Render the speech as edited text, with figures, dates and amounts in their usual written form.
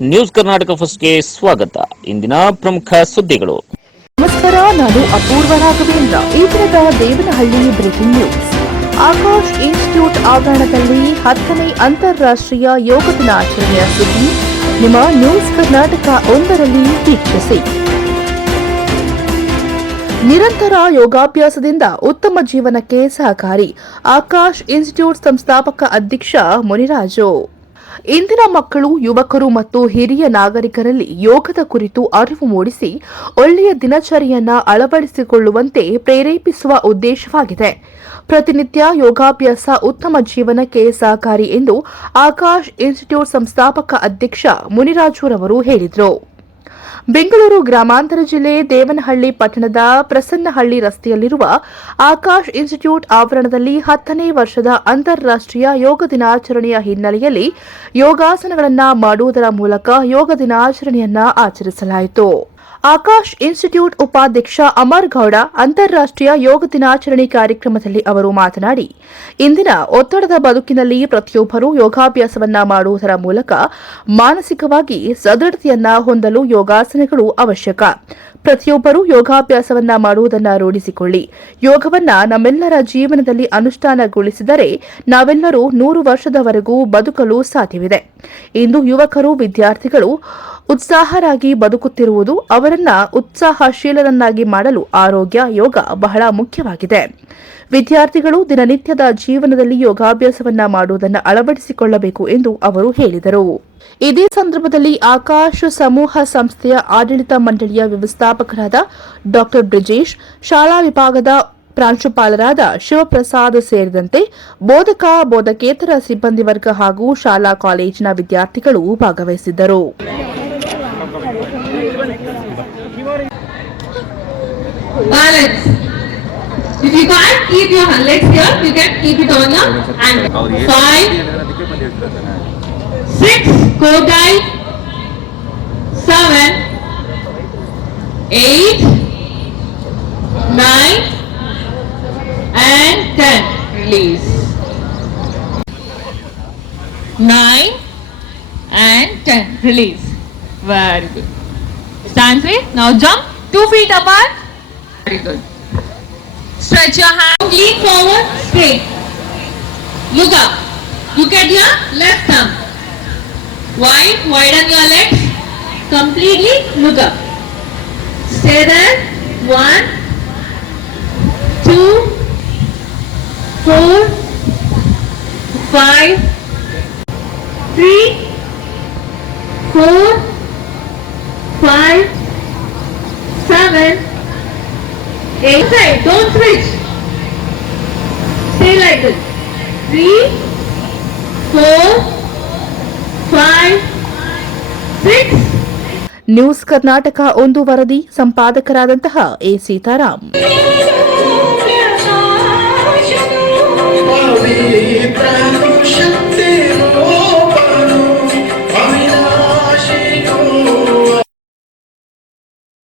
News Karnataka ಫಸ್ಟ್ಗೆ ಸ್ವಾಗತ. ಇಂದಿನ ಪ್ರಮುಖ ಸುದ್ದಿಗಳು. ನಮಸ್ಕಾರ, ನಾನು ಅಪೂರ್ವ ರಾಘವೇಂದ್ರ. ಈ ದಿನದ Devanahalli breaking news. Akash institute ಆವರಣದಲ್ಲಿ 10ನೇ ಅಂತಾರಾಷ್ಟ್ರೀಯ ಯೋಗ ದಿನಾಚರಣೆಯ ಸುದ್ದಿ ನಿಮ್ಮ ನ್ಯೂಸ್ ಕರ್ನಾಟಕ 1ರಲ್ಲಿ ವೀಕ್ಷಿಸಿ. ನಿರಂತರ ಯೋಗಾಭ್ಯಾಸದಿಂದ ಉತ್ತಮ ಜೀವನಕ್ಕೆ ಸಹಕಾರಿ. ಆಕಾಶ್ ಇನ್ಸ್ಟಿಟ್ಯೂಟ್ ಸಂಸ್ಥಾಪಕ ಅಧ್ಯಕ್ಷ ಮುನಿರಾಜು. ಇಂದಿನ ಮಕ್ಕಳು, ಯುವಕರು ಮತ್ತು ಹಿರಿಯ ನಾಗರಿಕರಲ್ಲಿ ಯೋಗದ ಕುರಿತು ಅರಿವು ಮೂಡಿಸಿ ಒಳ್ಳೆಯ ದಿನಚರಿಯನ್ನ ಅಳವಡಿಸಿಕೊಳ್ಳುವಂತೆ ಪ್ರೇರೇಪಿಸುವ ಉದ್ದೇಶವಾಗಿದೆ. ಪ್ರತಿನಿತ್ಯ ಯೋಗಾಭ್ಯಾಸ ಉತ್ತಮ ಜೀವನಕ್ಕೆ ಸಹಕಾರಿ ಎಂದು ಆಕಾಶ್ ಇನ್ಸ್ಟಿಟ್ಯೂಟ್ ಸಂಸ್ಥಾಪಕ ಅಧ್ಯಕ್ಷ ಮುನಿರಾಜುರವರು ಹೇಳಿದರು. ಬೆಂಗಳೂರು ಗ್ರಾಮಾಂತರ ಜಿಲ್ಲೆ ದೇವನಹಳ್ಳಿ ಪಟ್ಟಣದ ಪ್ರಸನ್ನಹಳ್ಳಿ ರಸ್ತೆಯಲ್ಲಿರುವ ಆಕಾಶ್ ಇನ್ಸ್ಟಿಟ್ಯೂಟ್ ಆವರಣದಲ್ಲಿ 10ನೇ ವರ್ಷದ ಅಂತಾರಾಷ್ಟ್ರೀಯ ಯೋಗ ದಿನಾಚರಣೆಯ ಹಿನ್ನೆಲೆಯಲ್ಲಿ ಯೋಗಾಸನಗಳನ್ನು ಮಾಡುವುದರ ಮೂಲಕ ಯೋಗ ದಿನಾಚರಣೆಯನ್ನು ಆಚರಿಸಲಾಯಿತು. ಆಕಾಶ್ ಇನ್ಸ್ಟಿಟ್ಯೂಟ್ ಉಪಾಧ್ಯಕ್ಷ ಅಮರ್ ಗೌಡ ಅಂತಾರಾಷ್ಟ್ರೀಯ ಯೋಗ ದಿನಾಚರಣೆ ಕಾರ್ಯಕ್ರಮದಲ್ಲಿ ಅವರು ಮಾತನಾಡಿ, ಇಂದಿನ ಒತ್ತಡದ ಬದುಕಿನಲ್ಲಿ ಪ್ರತಿಯೊಬ್ಬರೂ ಯೋಗಾಭ್ಯಾಸವನ್ನ ಮಾಡುವುದರ ಮೂಲಕ ಮಾನಸಿಕವಾಗಿ ಸದೃಢತೆಯನ್ನ ಹೊಂದಲು ಯೋಗಾಸನಗಳು ಅವಶ್ಯಕ. ಪ್ರತಿಯೊಬ್ಬರೂ ಯೋಗಾಭ್ಯಾಸವನ್ನ ಮಾಡುವುದನ್ನು ರೂಢಿಸಿಕೊಳ್ಳಿ. ಯೋಗವನ್ನ ನಮ್ಮೆಲ್ಲರ ಜೀವನದಲ್ಲಿ ಅನುಷ್ಠಾನಗೊಳಿಸಿದರೆ ನಾವೆಲ್ಲರೂ 100 ವರ್ಷದವರೆಗೂ ಬದುಕಲು ಸಾಧ್ಯವಿದೆ. ಇಂದು ಯುವಕರು, ವಿದ್ಯಾರ್ಥಿಗಳು ಉತ್ಸಾಹರಾಗಿ ಬದುಕುತ್ತಿರುವುದು ಅವರನ್ನ ಉತ್ಸಾಹಶೀಲರನ್ನಾಗಿ ಮಾಡಲು ಆರೋಗ್ಯ, ಯೋಗ ಬಹಳ ಮುಖ್ಯವಾಗಿದೆ. ವಿದ್ಯಾರ್ಥಿಗಳು ದಿನನಿತ್ಯದ ಜೀವನದಲ್ಲಿ ಯೋಗಾಭ್ಯಾಸವನ್ನ ಮಾಡುವುದನ್ನು ಅಳವಡಿಸಿಕೊಳ್ಳಬೇಕು ಎಂದು ಅವರು ಹೇಳಿದರು. ಇದೇ ಸಂದರ್ಭದಲ್ಲಿ ಆಕಾಶ್ ಸಮೂಹ ಸಂಸ್ಥೆಯ ಆಡಳಿತ ಮಂಡಳಿಯ ವ್ಯವಸ್ಥಾಪಕರಾದ ಡಾ ಬ್ರಿಜೇಶ್, ಶಾಲಾ ವಿಭಾಗದ ಪ್ರಾಂಶುಪಾಲರಾದ ಶಿವಪ್ರಸಾದ್ ಸೇರಿದಂತೆ ಬೋಧಕ, ಬೋಧಕೇತರ ಸಿಬ್ಬಂದಿ ವರ್ಗ ಹಾಗೂ ಶಾಲಾ ಕಾಲೇಜಿನ ವಿದ್ಯಾರ್ಥಿಗಳು ಭಾಗವಹಿಸಿದ್ದರು. Balance. If you can't keep your legs here, you can keep it on your ankle. 5, 6, go guys. 7, 8, 9, and 10. Release. 9 and 10. Release. Very good. Stand straight. Now jump 2 feet apart. Very good. Stretch your hand. Lean forward. Straight. Look up. Look at your left thumb. Widen your legs. Completely look up. Stay there. 1, 2, 4, 5, 3, 4, 5, 7, 8. Side, don't switch. Stay like this. 3, 4, 5, 6. News Karnataka 1 ವರದಿ ಸಂಪಾದಕರಾದಂತಹ A Sitaram.